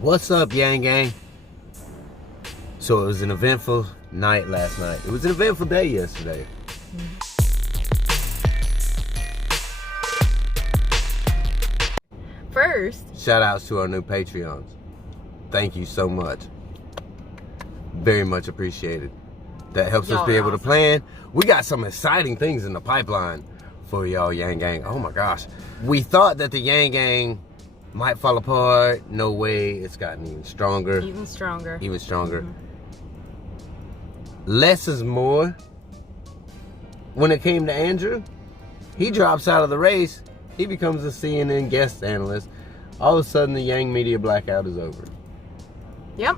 What's up, Yang Gang? So it was an eventful night last night. It was an eventful day yesterday. First, shout outs to our new Patreons. Thank you so much. Very much appreciated. That helps us be able to plan. We got some exciting things in the pipeline for y'all, Yang Gang. Oh my gosh. We thought that the Yang Gang might fall apart. No way. It's gotten even stronger. Even stronger. Mm-hmm. Less is more. When it came to Andrew, he drops out of the race. He becomes a CNN guest analyst. All of a sudden, the Yang media blackout is over. Yep.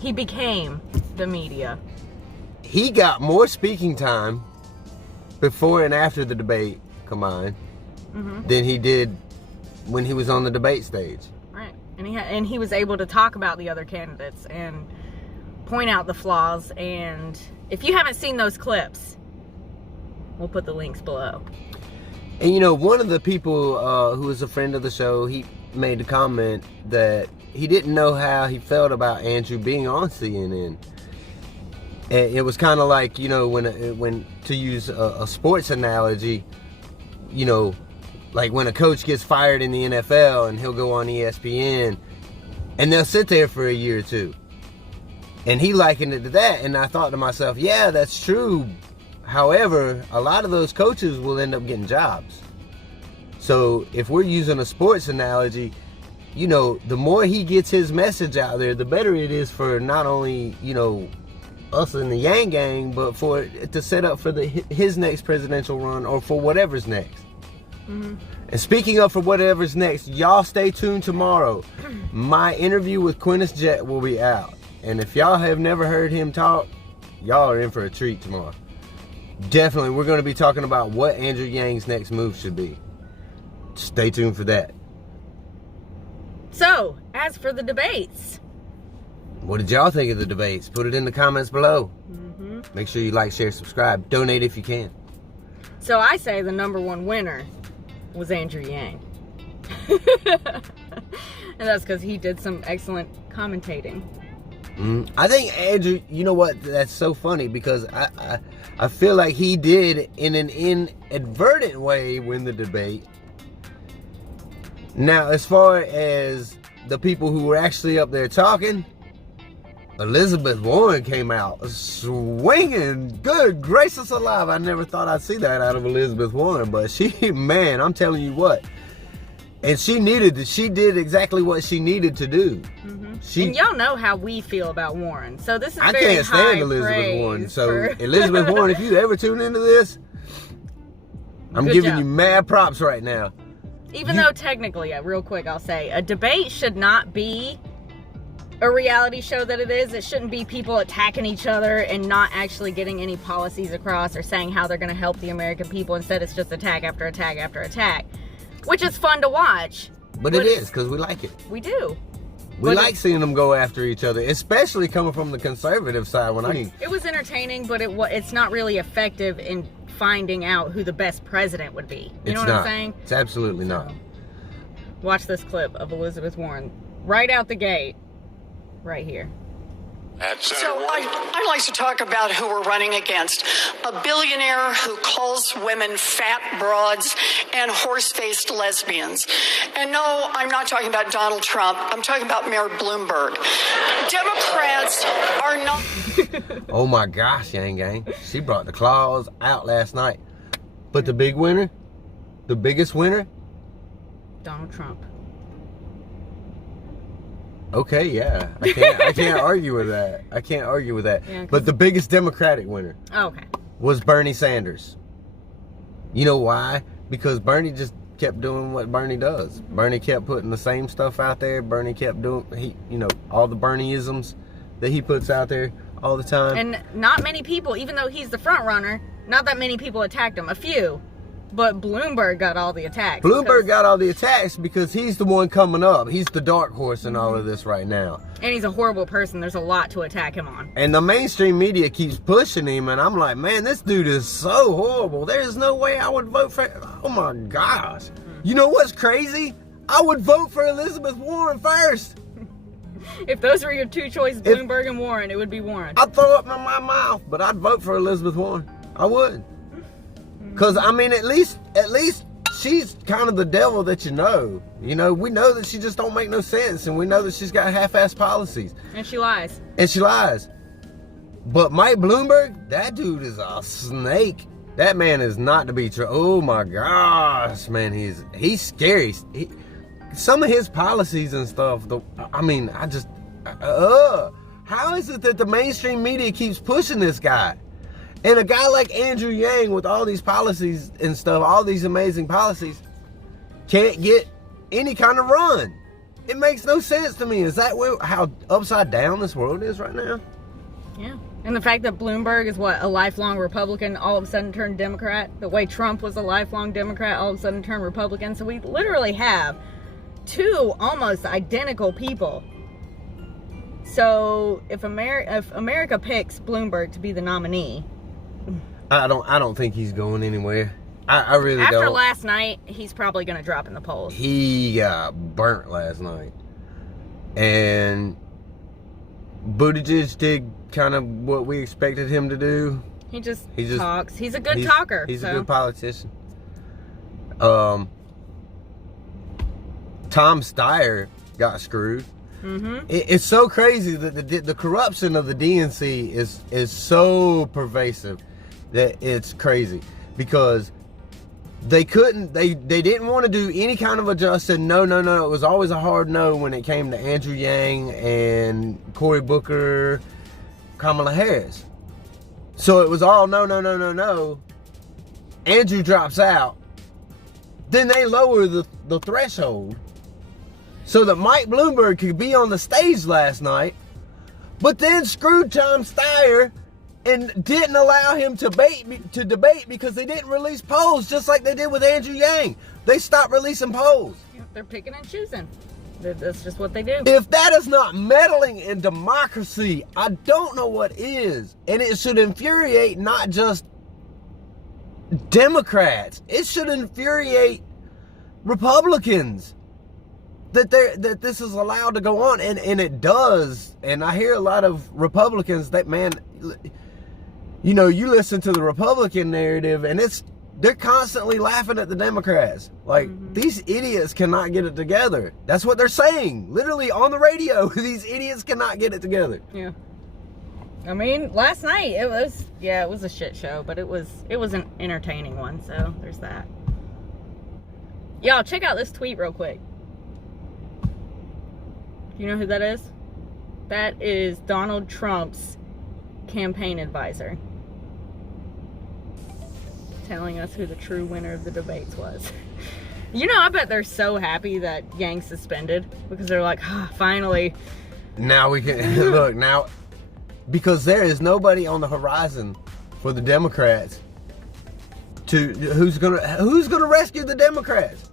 He became the media. He got more speaking time before and after the debate combined than he did when he was on the debate stage. Right. And he was able to talk about the other candidates and point out the flaws. And if you haven't seen those clips, we'll put the links below. And you know, one of the people who was a friend of the show, he made a comment that he didn't know how he felt about Andrew being on CNN. And it was kind of like, you know, when to use a sports analogy, you know, like when a coach gets fired in the NFL and he'll go on ESPN and they'll sit there for a year or two. And he likened it to that. And I thought to myself, yeah, that's true. However, a lot of those coaches will end up getting jobs. So if we're using a sports analogy, you know, the more he gets his message out there, the better it is for not only, you know, us in the Yang Gang, but for it to set up for his next presidential run or for whatever's next. And speaking of for whatever's next, y'all stay tuned tomorrow. My interview with Quintus Jet will be out. And if y'all have never heard him talk, y'all are in for a treat tomorrow. Definitely, we're going to be talking about what Andrew Yang's next move should be. Stay tuned for that. So, as for the debates, what did y'all think of the debates? Put it in the comments below. Make sure you like, share, subscribe. Donate if you can. So I say the number one winner was Andrew Yang. And that's because he did some excellent commentating. I think Andrew, you know what, that's so funny because I feel like he did in an inadvertent way win the debate. Now, as far as the people who were actually up there talking, Elizabeth Warren came out swinging. Good gracious alive. I never thought I'd see that out of Elizabeth Warren, but she, man, I'm telling you what. And she did exactly what she needed to do. And y'all know how we feel about Warren. So this is I very can't stand high Elizabeth Warren. So for... Elizabeth Warren, if you ever tune into this, I'm giving you mad props right now. Even though technically, real quick, I'll say, a debate should not be a reality show that it is. It shouldn't be people attacking each other and not actually getting any policies across or saying how they're going to help the American people. Instead, it's just attack after attack after attack, which is fun to watch. But it is, because we like it. We do. We like seeing them go after each other, especially coming from the conservative side. It was entertaining, but it's not really effective in finding out who the best president would be. You know what I'm saying? It's absolutely not. Watch this clip of Elizabeth Warren right out the gate, right here. So I'd like to talk about who we're running against. A billionaire who calls women fat broads and horse-faced lesbians. And no, I'm not talking about Donald Trump. I'm talking about Mayor Bloomberg. Democrats are not... Oh my gosh, Yang Gang. She brought the claws out last night. But the big winner, the biggest winner? Donald Trump. Okay, yeah. I can't argue with that. I can't argue with that. Yeah, but the biggest Democratic winner was Bernie Sanders. You know why? Because Bernie just kept doing what Bernie does. Bernie kept putting the same stuff out there. Bernie kept doing, all the Bernieisms that he puts out there all the time. And not many people, even though he's the front runner, not that many people attacked him. A few. But Bloomberg got all the attacks. Bloomberg got all the attacks because he's the one coming up. He's the dark horse in all of this right now. And he's a horrible person. There's a lot to attack him on. And the mainstream media keeps pushing him, and I'm like, man, this dude is so horrible. There's no way I would vote for... Oh my gosh. You know what's crazy? I would vote for Elizabeth Warren first. If those were your two choices, Bloomberg and Warren, it would be Warren. I'd throw up in my mouth, but I'd vote for Elizabeth Warren. I would. Because, I mean, at least she's kind of the devil that you know. You know, we know that she just don't make no sense, and we know that she's got half-assed policies. And she lies. But Mike Bloomberg, that dude is a snake. That man is not to be trusted. Oh my gosh, man, he's scary. Some of his policies and stuff, how is it that the mainstream media keeps pushing this guy? And a guy like Andrew Yang with all these policies and stuff, all these amazing policies, can't get any kind of run. It makes no sense to me. Is that how upside down this world is right now? Yeah. And the fact that Bloomberg is a lifelong Republican, all of a sudden turned Democrat. The way Trump was a lifelong Democrat, all of a sudden turned Republican. So we literally have two almost identical people. So if America picks Bloomberg to be the nominee, I don't think he's going anywhere. I really don't. After last night, he's probably going to drop in the polls. He got burnt last night. And Buttigieg did kind of what we expected him to do. He just talks. He's a good talker. He's a good politician. Tom Steyer got screwed. Mm-hmm. It's so crazy that the corruption of the DNC is so pervasive that it's crazy, because they didn't want to do any kind of adjustment. No. It was always a hard no when it came to Andrew Yang and Cory Booker, Kamala Harris. So it was all no. Andrew drops out. Then they lower the threshold so that Mike Bloomberg could be on the stage last night, but then screwed Tom Steyer and didn't allow him to debate because they didn't release polls, just like they did with Andrew Yang. They stopped releasing polls. They're picking and choosing. That's just what they do. If that is not meddling in democracy, I don't know what is. And it should infuriate not just Democrats. It should infuriate Republicans that this is allowed to go on, and it does. And I hear a lot of Republicans that, man, you know, you listen to the Republican narrative and they're constantly laughing at the Democrats. Like, these idiots cannot get it together. That's what they're saying. Literally on the radio, these idiots cannot get it together. Yeah. I mean, last night it was a shit show, but it was an entertaining one, so there's that. Y'all, check out this tweet real quick. Do you know who that is? That is Donald Trump's campaign advisor, telling us who the true winner of the debates was. You know, I bet they're so happy that Yang's suspended, because they're like, finally. Now we can look now, because there is nobody on the horizon for the Democrats who's gonna rescue the Democrats.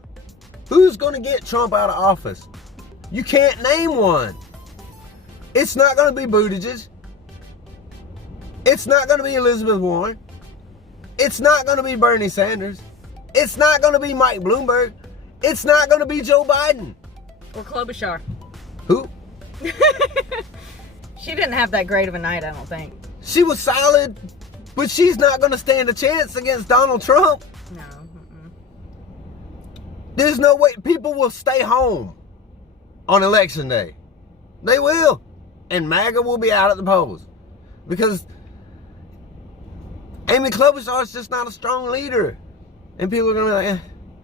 Who's gonna get Trump out of office? You can't name one. It's not gonna be Buttigieg. It's not gonna be Elizabeth Warren. It's not gonna be Bernie Sanders. It's not gonna be Mike Bloomberg. It's not gonna be Joe Biden. Or Klobuchar. Who? She didn't have that great of a night, I don't think. She was solid, but she's not gonna stand a chance against Donald Trump. No. There's no way. People will stay home on election day. They will. And MAGA will be out at the polls. Because Amy Klobuchar is just not a strong leader. And people are going to be like,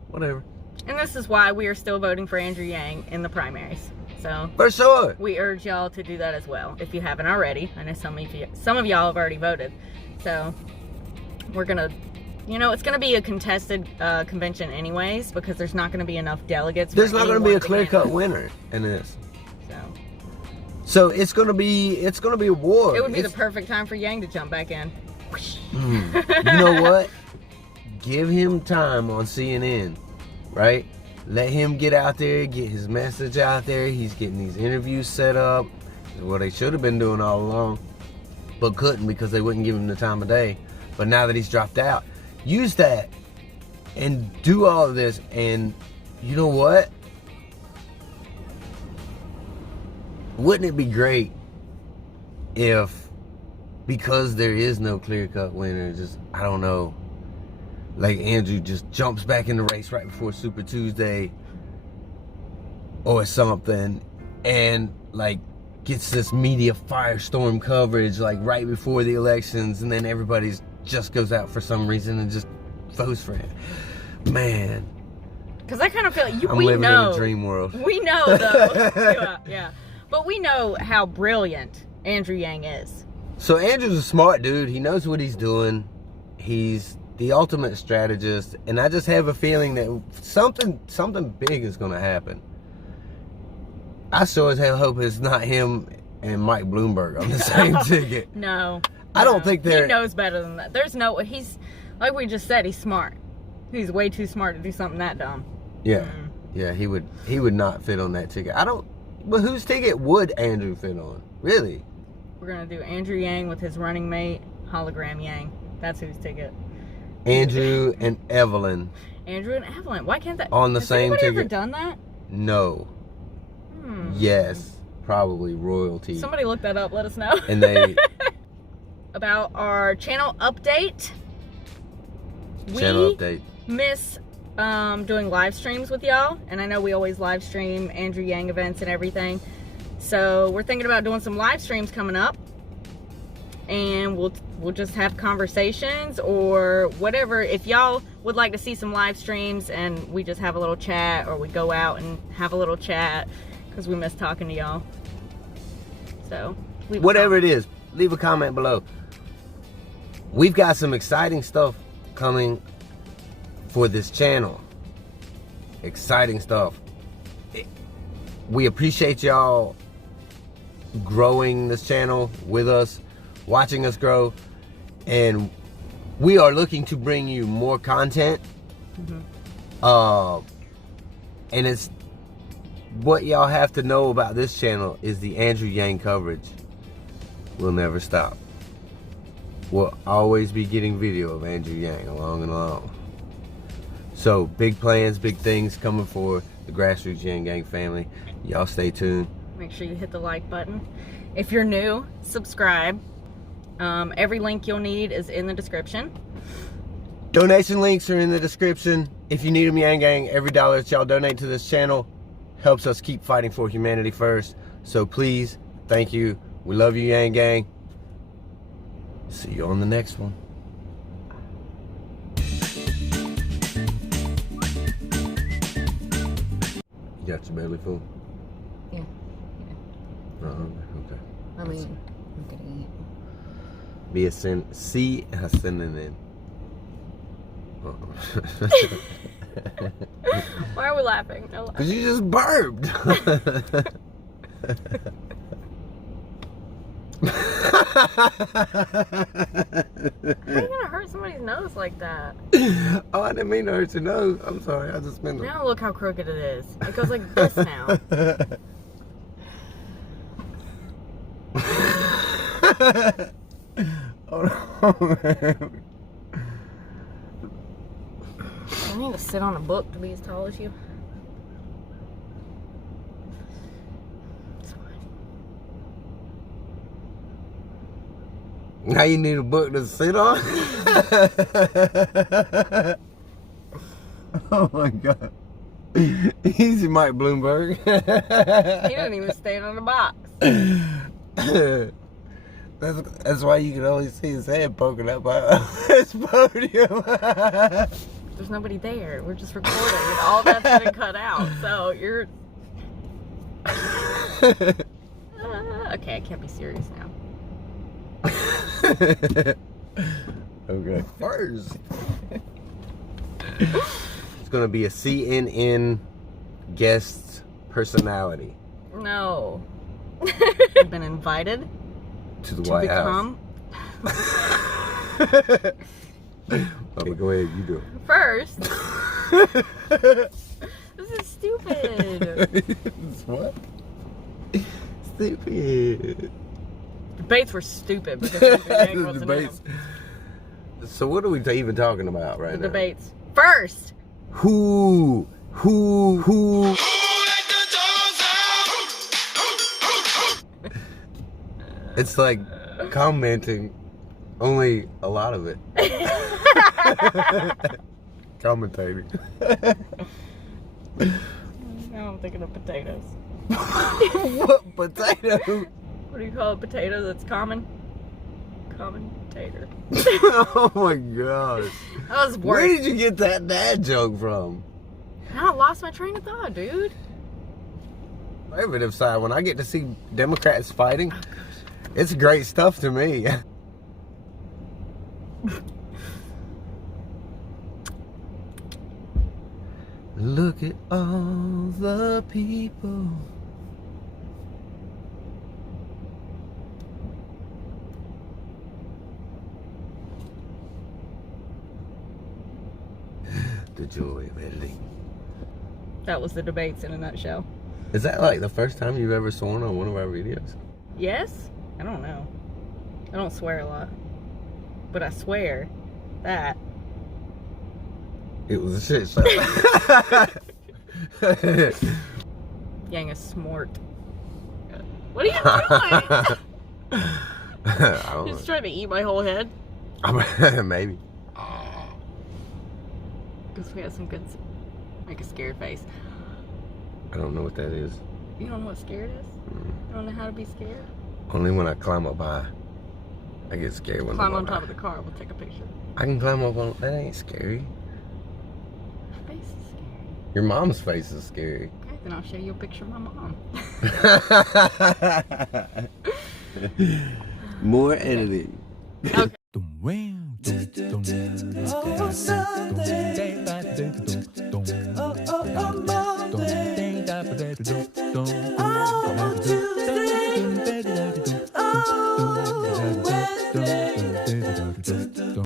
whatever. And this is why we are still voting for Andrew Yang in the primaries. So for sure, we urge y'all to do that as well, if you haven't already. I know some of y'all have already voted. So we're going to, you know, it's going to be a contested convention anyways, because there's not going to be enough delegates. There's not going to be a clear-cut winner in this. So it's going to be a war. It would be the perfect time for Yang to jump back in. You know what? Give him time on CNN, right? Let him get out there, get his message out there. He's getting these interviews set up. Well, they should have been doing all along, but couldn't because they wouldn't give him the time of day. But now that he's dropped out, use that and do all of this. And you know what? wouldn't it be great if, because there is no clear-cut winner, just, I don't know, like Andrew just jumps back in the race right before Super Tuesday or something, and like gets this media firestorm coverage like right before the elections, and then everybody just goes out for some reason and just votes for him. Man. Because I kind of feel like I'm living in a dream world. We know, though. Yeah. But we know how brilliant Andrew Yang is. So Andrew's a smart dude. He knows what he's doing. He's the ultimate strategist. And I just have a feeling that something big is going to happen. I sure as hell hope it's not him and Mike Bloomberg on the same ticket. No. I don't think they're... He knows better than that. There's no... He's... Like we just said, he's smart. He's way too smart to do something that dumb. Yeah. Yeah, he would not fit on that ticket. But whose ticket would Andrew fit on? Really? We're going to do Andrew Yang with his running mate, Hologram Yang. That's whose ticket. Andrew and Evelyn. Andrew and Evelyn. Why can't that... On the same ticket. Has anybody ever done that? No. Yes. Probably royalty. Somebody look that up. Let us know. And they... About our channel update. Channel update. Miss doing live streams with y'all, and I know we always live stream Andrew Yang events and everything, so we're thinking about doing some live streams coming up, and we'll just have conversations or whatever. If y'all would like to see some live streams and we just have a little chat, or we go out and have a little chat because we miss talking to y'all, so whatever it is, leave a comment below. We've got some exciting stuff coming for this channel. Exciting stuff. We appreciate y'all growing this channel with us, watching us grow, and we are looking to bring you more content. And it's what y'all have to know about this channel is the Andrew Yang coverage will never stop. We'll always be getting video of Andrew Yang along and along. So big plans, big things coming for the Grassroots Yang Gang family. Y'all stay tuned. Make sure you hit the like button. If you're new, subscribe. Every link you'll need is in the description. Donation links are in the description. If you need them, Yang Gang, every dollar that y'all donate to this channel helps us keep fighting for humanity first. So please, thank you. We love you, Yang Gang. See you on the next one. You got your belly full? Yeah. Okay. I mean, I'm gonna eat. Be a synonym. Why are we laughing? No Because you just burped. How are you gonna hurt somebody's nose like that? Oh, I didn't mean to hurt your nose. I'm sorry. I just meant to. Now look how crooked it is. It goes like this now. Hold on, man. I need to sit on a book to be as tall as you. It's fine. Now you need a book to sit on? Oh my God. Easy, Mike Bloomberg. He didn't even stand on the box. That's why you can only see his head poking up out of his podium. There's nobody there. We're just recording. And all that's been cut out. So you're... okay, I can't be serious now. Okay. First. It's going to be a CNN guest personality. No. I've been invited to the White House. Okay, go ahead. You do it. First. This is stupid. What? Stupid. Debates were stupid because the wasn't debates. So what are we even talking about right now? The debates. First. Who It's like commenting, only a lot of it. Commentating. Now I'm thinking of potatoes. What potato? What do you call a potato that's common? Commentator. Oh my gosh. That was worse. Where did you get that dad joke from? I lost my train of thought, dude. Derivative side, when I get to see Democrats fighting, it's great stuff to me. Look at all the people. The joy of editing. That was the debates in a nutshell. Is that like the first time you've ever sworn on one of our videos? Yes? I don't know. I don't swear a lot. But I swear that. It was a shit show. Yang is smart. What are you doing? I don't Just trying to eat my whole head? know. Maybe. Because we had some good... Make a scared face. I don't know what that is. You don't know what scared is? You don't know how to be scared? Only when I climb up high. I get scared when Climb I'm on up top high. of the car. We'll take a picture. I can climb up on... That ain't scary. Your face is scary. Your mom's face is scary. Okay, then I'll show you a picture of my mom. More editing. Okay. Oh, Tuesday.